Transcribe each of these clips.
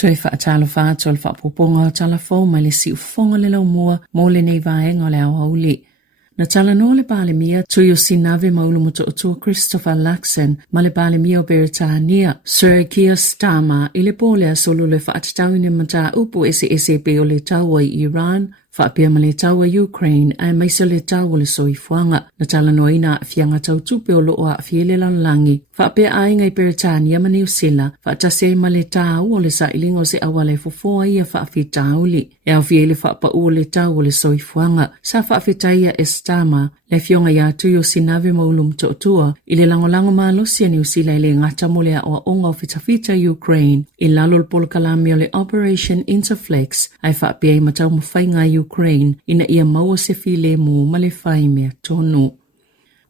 Toi whaatalo whātua le whaapoponga o tala whau mai le si ufonga le lau mua mo le nei vaenga o le au hauli. Na tala no le pale mia tui o sinave maulu moto o tua Christopher Luxon ma le pale mia o Beretania. Sir Keir Starmer i le pole a solo le whaatatawine mata upu ese pe o le taua i Iran. Whaapia ma le taua Ukraine ai maisa le taua le soifuanga. Na tala no ina a fianga tau tupe o loo a fiele langi. Whaapia ai ngai Beretania ma New Zealand. Whaatase ma le tau o le sailingo se awale fofoa ia whaafitauli. E au fiele whaapa ua le taua le soifuanga. Sa whaafitaia Starmer le fionga ya tui o sinave maulum to'otua i le langolango maalosia New Zealand le ngata mole a oa onga o fitafita Ukraine i lalo le polokalami o le Operation Interflex ai whaapia i matau mawhainga Ukraine ina ia maua se file mu ma le whai mea tonu.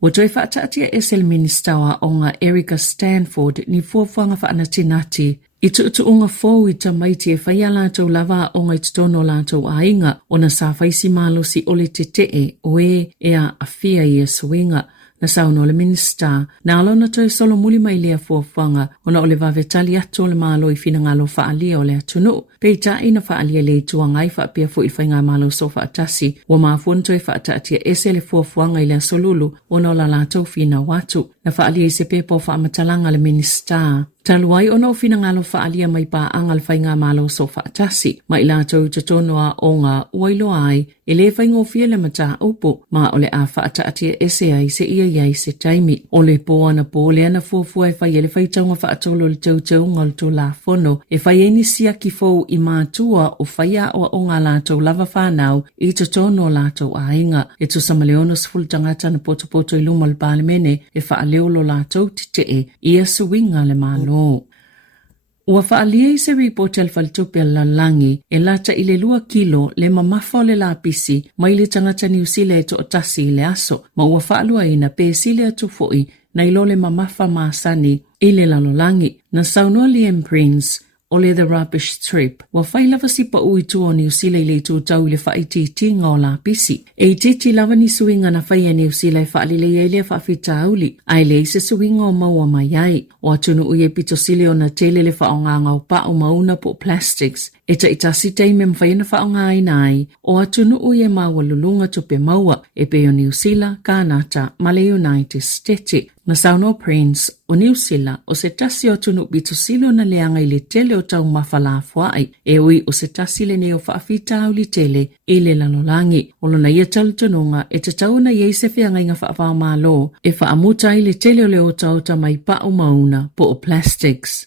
Wa toi whaataatia esel ministawa o ngā Erica Stanford ni fuafuanga whaanatinati i tuutuunga fōu i tamaiti e whaia lātou lava o ngai tutono lātou ainga o na sa whaisi malosi o le tetee o ea a fia i a suinga. Na sauno le minista, na alona toi solo muli mai lea fuafuanga o na o le vavetali ato le malo i fina ngalo whaalia o le atunu. Peita ina whaalia le tua ngai whaapia fu i whainga malo so whaatasi wa maafuan toi whaataatia ese le fuafuanga i le solulu o na o la lātou fina watu. Na whaalia i se pepo whaamatalanga le minista. Taluai ona o fina ngalo whaalia mai pa angal whainga malo so whaatasi. Ma i lātou tatonoa o ngā uailo ai e le whaingo fiele mata upo ma o le a whaataatia ese ai se ia iai se taimi. O le poa na po le ana fuafua e whai ele whaitaunga whaatolo le tautau ngal to la fono e whai eni sia ki fau i mātua o whaia o ngā lātou lava whanau i tatono lātou ainga. E tu samaleono sifulu tangata na poto i luma le palemene e whaaleolo lātou titee ia suinga le malo. Ua whaalia i se report al whalitupe la langi e lata i le 2 kilo le mamafa o le lapisi mai le tangata New Zealand e to otasi i le aso. Ma ua whaalua ina pe sile atu foi na ilo le mamafa maasani i le lalolangi. Na saunua Liam Prince o le The Rubbish Strip. Wa whailava si pa ui tua New Zealand le tu tau le whaititinga o la pisi. E titi lava ni suinga na whaia New Zealand whaalile ia le whaafitauli. Ai le se suinga o maua mai ai. O atunu ui e pito sile o na tele le whaonganga o pa o mauna po plastics. E ta itasi teime mwhaina whaonga ai nai. O atunu ui e maua lulunga tupe maua e pe o New Zealand, Kanata, Male United States. Na sauno Prince o New Zealand o se tasi o tunu bitu silo na leanga i le tele o tau mawhalafua ai. E ui o se tasi le neo whaafita au li tele i le lalolangi. Olo na ia talu tununga e te tau na iei se whianga inga whaafao malo e whaamuta i le tele o leo tau ta mai pa o mauna po o plastics.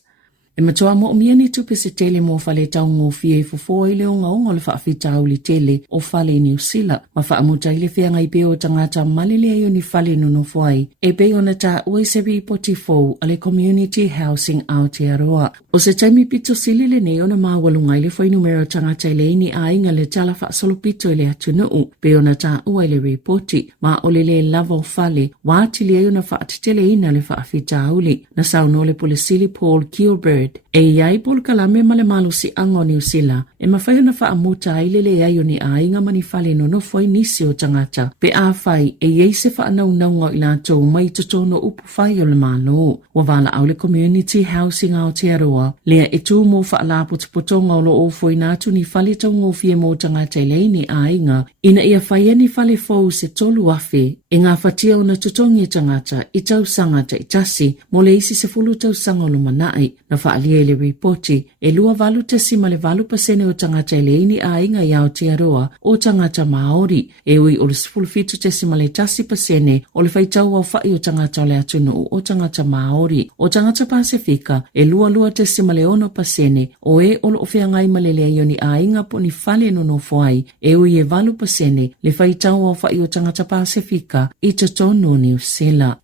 E matoa mo umia ni tupe se tele mo whale tau ngō fia i fufua i leo ngaonga le whaafita au li tele o whale i New Zealand. Ma whaamuta i le whianga i peo tangata malele ai o ni whale nuno fuai. E peo na ta ue se ripoti fōu a le community housing Aotearoa. O se taimi pito sili le ne o na mawalunga i le whai numero tangata i le ini a inga le tala whaasolo pito i le atunuu. Peo na ta ua i le ripoti. Ma o le lava o whale. Wātili ai o na whaatitele ina le whaafita auli. Na sauno le polisili Paul Gilbert. E iai pol kalame male malu si ango New Zealand. E mawhai na whaamuta ai lele ai o ni a inga mani whale no no fwai nisi o tangata. Pe a whai e iei se whaanau naunga i lātou mai totono upu whai o le malo. Wa wala au le community housing Aotearoa. Lea e tū mo whaalapo te potonga o lo o fwai nātu ni whale tau ngofie mo tangata i lei ni a inga. Ina ia whai ni whale fau se tolu afe. E ngā whatia o na totongi tangata i tau sangata i tasi. Mo le isi se fulu tau sangolo manai. Na whaalia le ripoti e lua valu tesi ma le valu pasene o tangata i le ini a inga i Aotearoa o tangata Maori. E ui o le sifulufitu tesi ma le tasi pasene o le whaitau au whai o tangata o le atunu o tangata Maori. O tangata Pasifika e lua tesi ma le ono pasene o e o lo ofeangai ma le lea ioni a inga po ni whale no no fuai. E ui e valu pasene le whaitau au whai o tangata Pasifika i tatono New Zealand.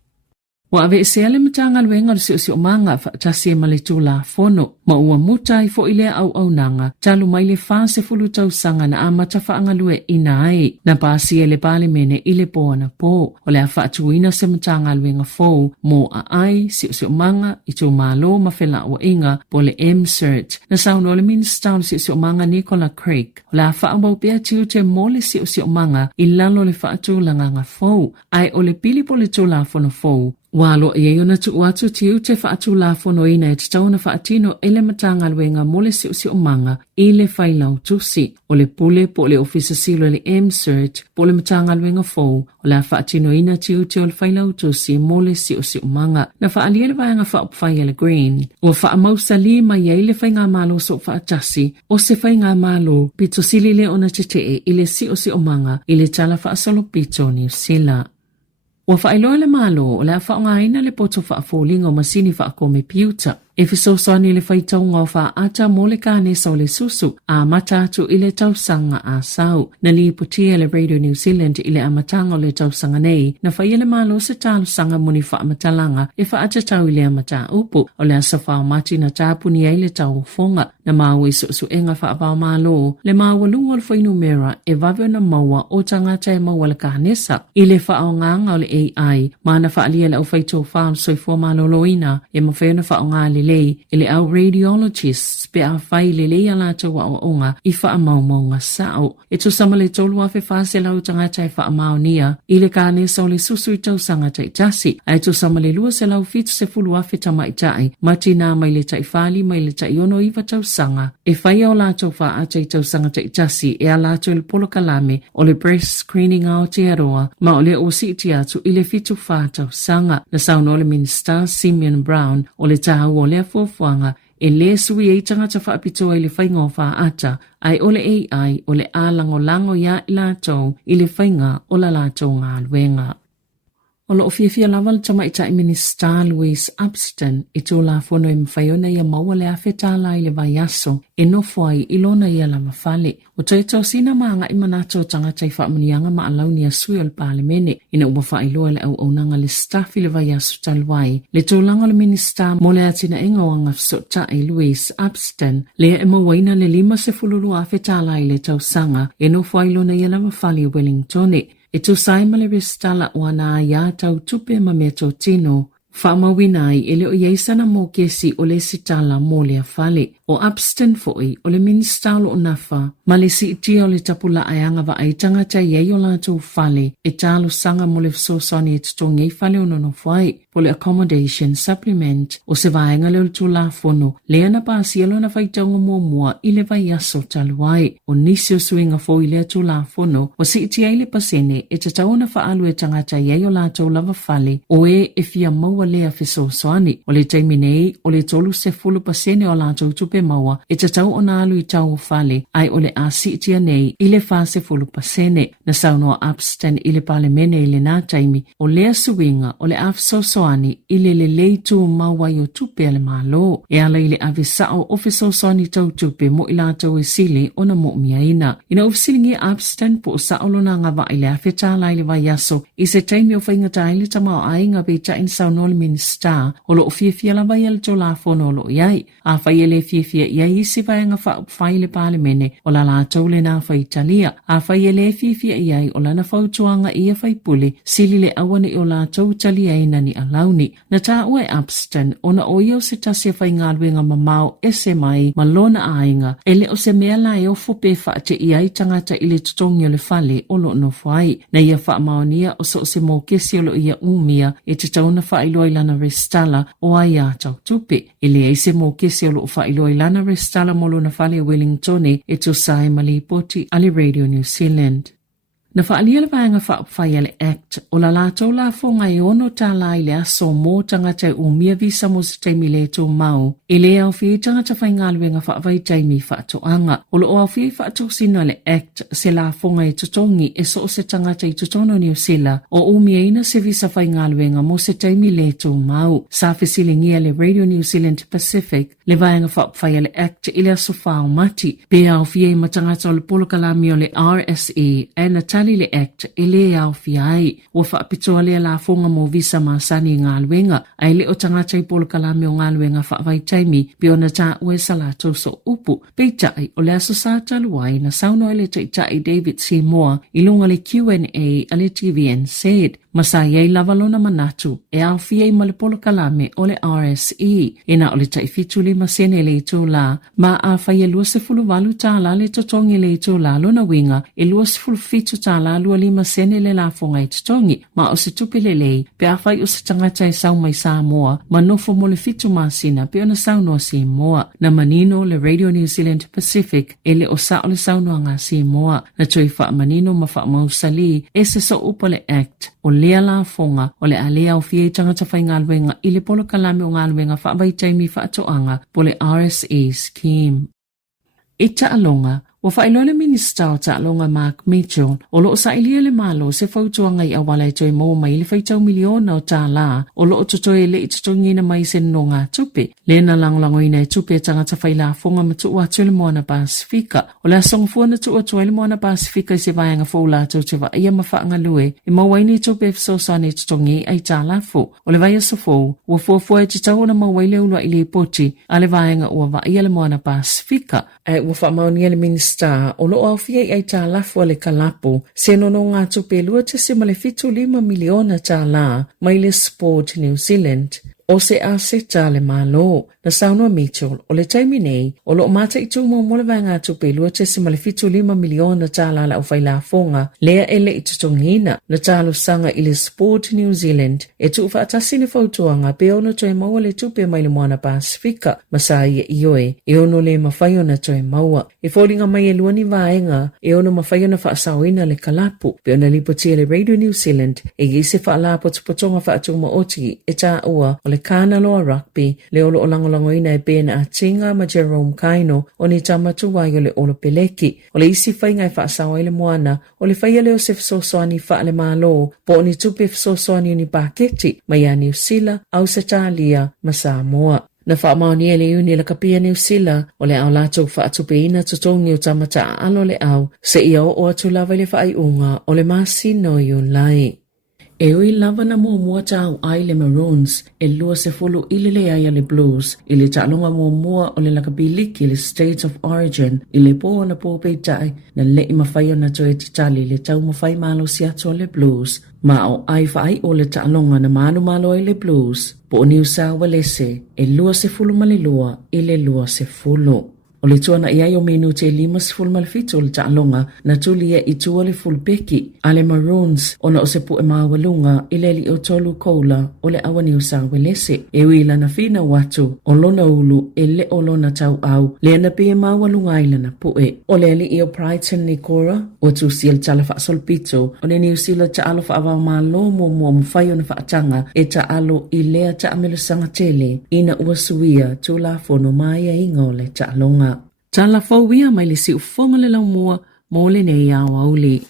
Wa ave se ale matanga luenga si o manga tasi e malitu la fono. Ma ua muta i fo ile au nanga. Talu mai le fa se fulu tau sanga na amata whaanga lue ina ai. Na pasi e le pale mene i le poa na po. O le a whaatuina se matanga luenga fo. Mo a ai si o manga i tō malo ma whela o inga po le M-Search. Na sauno le minister si o manga Nicola Craig. O le a whaambau pia tiu te mole si o manga i lalo le whaatu langa nga fo. Ai o le pili po le tō la fono fo. Walo e ona tu watu tiu te whaatu la fono ina e te tauna whaatino ele matanga luenga mole si umanga ile whailau tusi. O le pule po le ofisa silo le M-Search po le matanga luenga fou o la whaatino ina tiu te o le whailau tusi mole si umanga. Na whaalia le vayanga whaupwhai ele green. O whaamausa li mai e ile whainga malo so whaatasi o se whainga malo pito sili le ona te te ile si umanga ile tala whaasolo pito ni usila. Wa whaeloa le malo o le whaongaina le poto whaafolinga o masini whaakome piuta. E fisosani le whaitaunga o whaata mo le kāne sau le susu a matatu i le tausanga a sau. Na li putia le Radio New Zealand i le amatanga o le tausanga nei na whaia le malo se talu sanga muni whaamatalanga e whaata tau i le amata upu o le asa whaamati na tāpuni e le tau fonga. Na maui susu enga whaapau malo le mawalunga le whainumera e vaveo na maua o tangata e maua le kānesa. I le whaonganga o le AI mana whaalia le au whaito whaal soifua malo loina e mawheo na whaonga le lei ele au radiologists pe a fai le lei ala tawa o onga I wha maunga sao. E to samale tolu a whewhase lau tangata e wha maonia I le kāne sau le susu I tau sangata I tasi. A to samale lua se lau fitu se fulu a whetama I tai. Mati nā mai le tai whali mai le tai ono I tau sanga. E whai o la tau wha ata I tau sangata I tasi e a la tau le polo kalame o le breast screening Aotearoa ma o le o siti atu I le fitu wha tau sanga. Na sau no le Minister Simeon Brown o le tahu o le fuafuanga e le sui e tangata whaapitoa I le whainga o whaata ai o le AI o le alango ia I lātou I le whainga o la lātou ngā luenga. O lo ofia lava le tamaita I Minister Louise Upston I tō la fono e mwhaiona ia maua le awhetala I le vai aso e nofo ai I lona ia la mawhale. O tau sina maanga I manato tangata I whaamanianga ma alauni a sui o le palemene ina ua whaailoa le au aunanga le staff I le vai aso talwai. Le tōlanga le Minister mo le atina inga o ngafsota I Louise Upston le e mawaina le 5 fululu awhetala I le tau sanga e nofo ai lona ia la mawhale Wellingtone. E tu saima le restala wana ia tau tupe ma mea tō tino. Whaamawinai e leo ieisana mō kesi o le sitala mō le awhale. O Upston foi o le ministalo o nafa. Ma le si itia o le tapula ayanga wa ai tangata iei o lātou whale. E tālo sanga mo le fsosani e tutongi whale o nono whai. Po le accommodation supplement o se vaenga leo tu la fono. Lea na pāsielo na whaitaunga mua I le vai aso taluai. O nisi o suinga fo I lea tu la fono. O si itia I le pasene e tatau na whaalu e tangata iei o lātou lava whale. O e fia maua lea fisosoani. O le taiminei o le tolu se fulu pasene o lātou tupe maua. E tatau o na alu I tau whale. Ai o le a si itia nei I le fase fulu pasene. Na saunoa Upston I le palemene I le nā taimi. O lea suinga o le afsosoani I le leitu maua I o tupe ale malo. E ala I le avisao ofisosani tau tupe mo I lātou e sili o na mo miaina. Ina ofisilingi Upston po o saolona ngava I le awhetala I le vai aso. I se taimi o whaingata I le tamao ainga beita in saunoa le Minister o lo ofia la vai al to la fono lo iai. A whai le fia iai I se vaenga whai le palemene o la lātou le nā whai Italia. A whai le fia iai o lana whautuanga ia whai pule sili le awane o lātou Italia ina ni alauni. Na tā ue Upston o na oia o se tasi whai ngāluenga mamao e se mai ma lona ainga e le o se mea la e o fupe whaate iai tangata I le tutongi o le whale o lo no whai. Na ia wha maonia o so se mō kesi o lo ia umia e te tauna whailoi lana restala o ai a tau tupe. E le eise mō kesi o lo whailoi lana restala mo lo na whale Wellingtone e to sai mali poti ale Radio New Zealand. Na whaalia le vaenga whaupwhai ale Act o la lātou la whonga I ono Tala I le aso mō tangata umia visa mo se taimi le tō mau. I le au whi tangata whai ngāluenga whaavai taimi whaatoanga. O lo au whi whaatosina le Act se la whonga I tutongi e so se tangata I tutono New Zealand o umia ina se visa whai ngāluenga mo se taimi le tō mau. Sa whisilingia le Radio New Zealand Pacific le vaenga whaupwhai ale Act I le aso whao mati. Pe au whi matangata o le polokalami o le RSE e na le Act e le au fiai o whaapitoa lea la fonga mo visa maasani ngā luenga ai le o tangata I polo kalame o ngā luenga whaavai taimi pe o na tā ue salato so upu peitai o le aso sa taluai na sauno ele teitai David Sāmoa I lunga le Q&A ale TVN said Masaya lavalona manatu e awhia I malepolo kalame o le RSE ina o le taifitu 5 sene le ito la ma a whaia 25 tāla le totongi le ito la lona winga e 25 tāla 5 sene le la fonga I totongi ma o se tupi le lei pe a whai o se tangata e sau mai Sāmoa ma nofo mo le fitu masina pe ona sau noa Sīmoa na manino le Radio New Zealand Pacific e le o sa o le sau noa ngā Sīmoa na tui wha manino ma wha mausali e se so upa le act o lea la fonga o le alea o fie tangata whai ngā luenga I le polo kalame o ngā luenga wha vai taimi wha atoanga po le RSA scheme. E alonga wa whailole minista o alonga Mark Mitchell o loo sa ilia le malo se fautuanga I awala toi mo mai le faitau miliona o Tala o loo totoe le itotongina mai se nonga tupe. Lena langlangoina e tupe tangata whaila fonga matu atu le moana Pasifika o le asongfua na tu atu le moana Pasifika I se vaianga fōla tau te wa ia mawhaanga lue I mawaini tupe fsosane totongi ai Tala fo o le vai asofo ua fuafua e te tau na mawaile ulua I le poti a le vaianga ua wa ia le moana Pasifika e ua whamaunia le minista o loo au fia I Tala fua le kalapo se nono ngā tupe 25 miliona Tala mai le Sport New Zealand o se a seta le malo na Sāmoa Mitchell o le taimi nei o loo mata I tumo mo le vai ngā tupe 25 miliona Tala la o whaila fonga lea ele I tutongina na talo sanga I le Sport New Zealand e tu whaatasi ni fautuanga pe ono toi maua le tupe mai le moana Pasifika masai e ioe e ono le mawhaio na toi maua e fōringa mai e luani vaenga e ono mawhaio na whaasawina le kalapu pe ona lipotia le Radio New Zealand e gise whaala potopotonga whaatuma oti e tā ua o le kānaloa rugby le olo o langolangoina e pēna a tinga ma Jerome Kaino o ni tamatu wai o le olo peleki o le isi whainga e whaasawa I le moana o le whaia leo se fsosoani wha le malo po o ni tupe fsosoani ni paketi mai a New Zealand au se tālia ma Sāmoa. Na whaamaoni e le uni la kapia New Zealand o le au lato whaatupe ina tutongi o tamata a alo le au se ia o atu lava le whaai unga o le masi no yun lai. E ui lava na mua tau ai le Maroons e lua se fulu I le ai le Blues I le talonga mua o le lakabiliki le States of Origin I le po na po peitai na le I mawhaio na toe titali le tau mawhai malo si ato le Blues ma o ai whai o le talonga na manu malo I le Blues po o New South Wales e lua se fulu mali lua I le lua se fulu. O le tuana ia o minute 5 malfito le ta'alonga na tuli e I tua le fulpeki a le Maroons ona o se pu e mawalunga I le li o tolu koula o le awa New South Wales e wila na fina watu o lona ulu e le o lona tau au le na pe e mawalunga ila na pu e o le li o Brighton ni Cora o tu si el tala fa solpito o le New Zealand ta'alo fa awa malo mua mwhaio na whaatanga e ta'alo I lea ta'amilusanga tele ina uasuia tu la fono mai e ingo le ta'alonga. Tala fauia mai le si ufonga le lau mua mo le nei au auli.